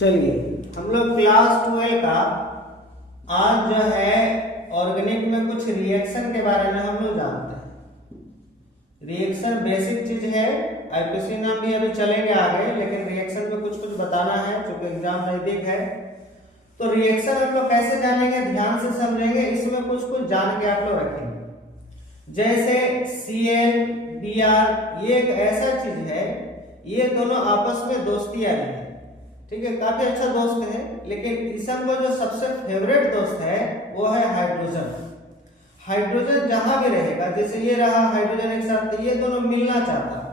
चलिए हम लोग क्लास 12 का आज जो है ऑर्गेनिक में कुछ रिएक्शन के बारे में हम लोग जानते हैं। रिएक्शन बेसिक चीज है, आईपीसी नाम भी अभी चलेंगे आगे, लेकिन रिएक्शन में कुछ कुछ बताना है क्योंकि एग्जाम नजदीक है। तो रिएक्शन हम लोग कैसे जानेंगे, ध्यान से समझेंगे, इसमें कुछ कुछ जान के आप लोग रखेंगे। जैसे Cl Br ये एक ऐसा चीज है, ये दोनों आपस में दोस्ती आ रही है, ठीक है, काफी अच्छा दोस्त है। लेकिन इसम को जो सबसे फेवरेट दोस्त है वो है हाइड्रोजन। हाइड्रोजन जहां भी रहेगा, जैसे ये रहा हाइड्रोजन एक साथ, तो ये दोनों मिलना चाहता है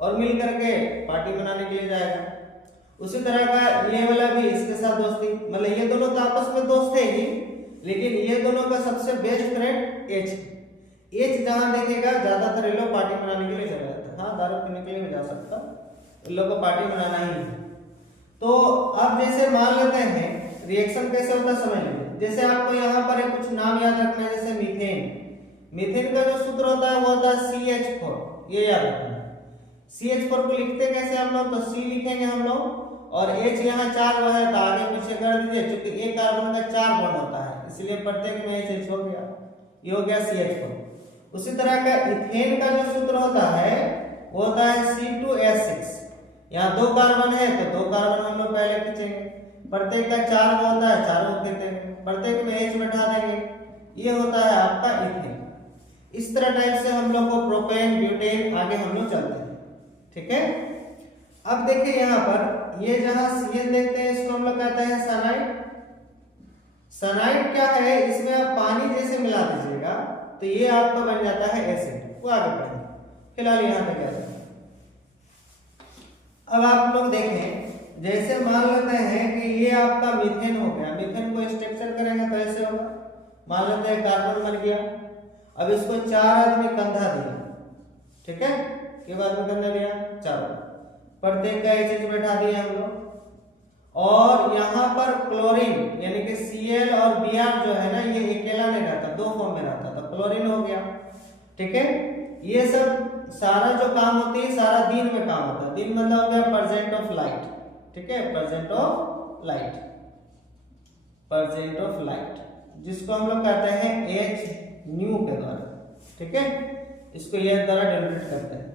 और मिल करके पार्टी बनाने के लिए जाएगा। उसी तरह का ये वाला भी इसके साथ दोस्ती, मतलब ये दोनों तो आपस में दोस्त है ही, लेकिन ये दोनों का सबसे बेस्ट फ्रेंड एच जहां देखेगा ज्यादातर ये लोग पार्टी बनाने के लिए चला जाता है। हाँ, दारू पीने के लिए भी जा सकता, इन लोग को पार्टी बनाना ही है। तो अब जैसे मान लेते हैं रिएक्शन कैसे होता है समझ लीजिए। जैसे आपको यहाँ पर कुछ नाम याद रखना है, जैसे मीथेन। मीथेन का जो सूत्र होता है वो होता है CH4, ये याद रखना है। CH4 को लिखते कैसे हम लोग, तो C लिखेंगे हम लोग और H यहाँ 4 है तो आगे पीछे कर दीजिए, क्योंकि एक कार्बन का 4 बॉन्ड होता है, इसलिए प्रत्येक में H हो गया, ये हो गया CH4। उसी तरह का इथेन का जो सूत्र होता है वो होता है C2H6। यहाँ 2 कार्बन है तो 2 कार्बन हम लोग पहले खींचेंगे, प्रत्येक का 4 होता है, चारों खींचते हैं, प्रत्येक में H बैठा देंगे, ये होता है आपका इथेन। इस तरह टाइप से हम लोग को प्रोपेन, ब्यूटेन आगे हम लोग चलते हैं, ठीक है। अब देखिए यहाँ पर ये जहां Cl देखते हैं इसको हम लोग कहते हैं साइनाइड। साइनाइड क्या है, इसमें आप पानी जैसे मिला दीजिएगा तो ये आपका बन जाता है एसिड। वो आगे बढ़ेंगे, फिलहाल यहाँ तक क्या। अब आप लोग देखें, जैसे मान लेते हैं कि ये आपका मीथेन हो गया, मीथेन को स्ट्रक्चर करेंगे तो ऐसे होगा। मान लेते हैं कार्बन बन गया, अब इसको 4 आदमी कंधा दिया, ठीक है, के बाद में कंधा दिया 4, प्रत्येक का H बैठा दिया हम लोग। और यहाँ पर क्लोरीन यानी कि Cl और Br जो है ना, ये अकेला नहीं रहता, 2 फॉर्म में रहता, तो क्लोरीन हो गया, ठीक है। ये सब सारा जो काम होती है सारा दिन में काम होता है। दिन मतलब हो गया परसेंट ऑफ लाइट, ठीक है, percent of light, percent of light, जिसको हम लोग कहते हैं H न्यू के द्वारा, ठीक है, इसको ये द्वारा डेनोट करते हैं।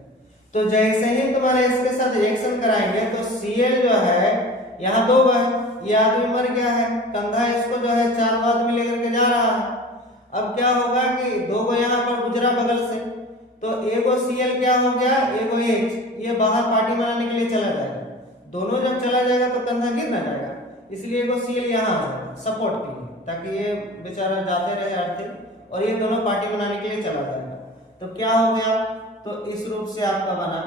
तो जैसे ही तुम्हारे इसके साथ रिएक्शन कराएंगे तो Cl जो है यहाँ 2 है, ये आदमी मर गया है, कंधा इसको जो है 4 आदमी लेकर के जा रहा है। अब क्या होगा कि 2 को यहाँ पर गुजरा बगल से, तो एगो Cl क्या हो गया, एगो H, ये बाहर पार्टी बनाने के लिए चला जाएगा। दोनों जब चला जाएगा तो कंधा गिर ना जाएगा, इसलिए एगो Cl यहाँ आ जाएगा सपोर्ट के लिए, ताकि ये बेचारा जाते रहे आरती, और ये दोनों पार्टी बनाने के लिए चला जाएगा। तो क्या हो गया, तो इस रूप से आपका बना,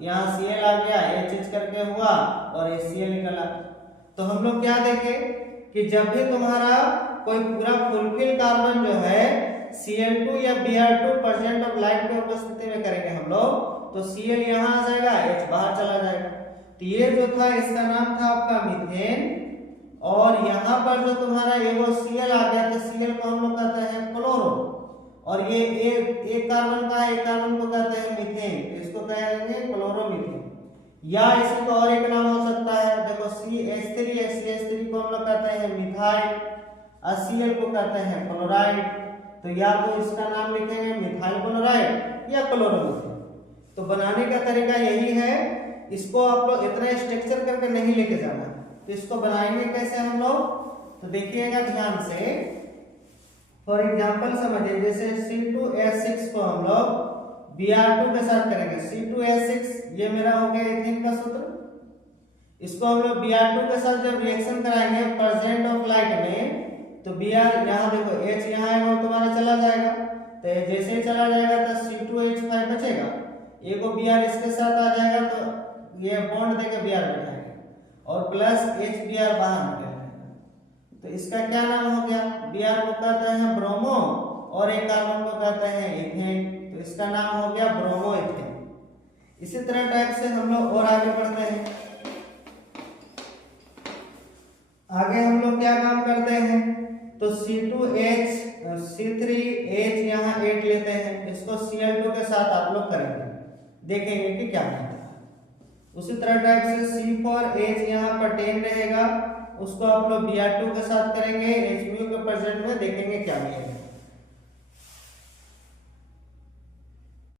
यहाँ Cl आ गया, H करके हुआ और Cl निकला। तो हम लोग क्या देखें कि जब भी तुम्हारा कोई पूरा फुलफिल कार्बन जो है Cl2 या Br2 परसेंट ऑफ लाइट की उपस्थिति में करेंगे हम लोग, तो Cl यहाँ आ जाएगा, H बाहर चला जाएगा। तो ये जो था इसका नाम था आपका मीथेन। और यहाँ पर जो तुम्हारा एगो Cl आ गया, तो Cl को हम लोग कहते हैं क्लोरो, और ये एक कार्बन का है, एक कार्बन को कहते हैं मीथेन, इसको कहेंगे क्लोरोमीथेन। या इसी का और एक नाम हो सकता है, देखो CH3 को हम लोग कहते हैं मिथाइल, Cl को कहते हैं क्लोराइड। तो या तो इसका नाम लिखेंगे मिथाइल क्लोराइड या क्लोरोमीथेन। तो बनाने का तरीका यही है, इसको आप लोग इतना स्ट्रक्चर करके नहीं लेके जाना। तो इसको बनाएंगे कैसे हम लोग, तो देखिएगा ध्यान से, फॉर एग्जांपल समझिए, जैसे C2H6 को हम लोग Br2 के साथ करेंगे। C2H6 ये मेरा हो गया इथेन का सूत्र, इसको हम लोग Br2 के साथ जब रिएक्शन कराएंगे परसेंट ऑफ लाइट में, तो Br यहाँ देखो H यहाँ है वो तुम्हारा चला जाएगा, तो जैसे ही चला जाएगा तो C2H5 बचेगा, एक Br इसके साथ आ जाएगा, तो ये बॉन्ड देके Br बैठाएंगे और प्लस HBr बाहर निकलेगा। तो इसका क्या नाम हो गया, Br को कहते हैं ब्रोमो और एक कार्बन को कहते हैं इथेन, तो इसका नाम हो गया ब्रोमो इथेन। इसी तरह टाइप से हम लोग और आगे बढ़ते हैं। आगे हम लोग क्या काम करते हैं, तो C2H C3H यहाँ 8 लेते हैं, इसको Cl2 के साथ आप लोग करेंगे, देखेंगे कि क्या होता है। उसी तरह टाइप से सी फॉर एच यहाँ पर 10 रहेगा, उसको आप लोग Br2 के साथ करेंगे, Hmu के प्रेजेंट में देखेंगे क्या मिलेगा।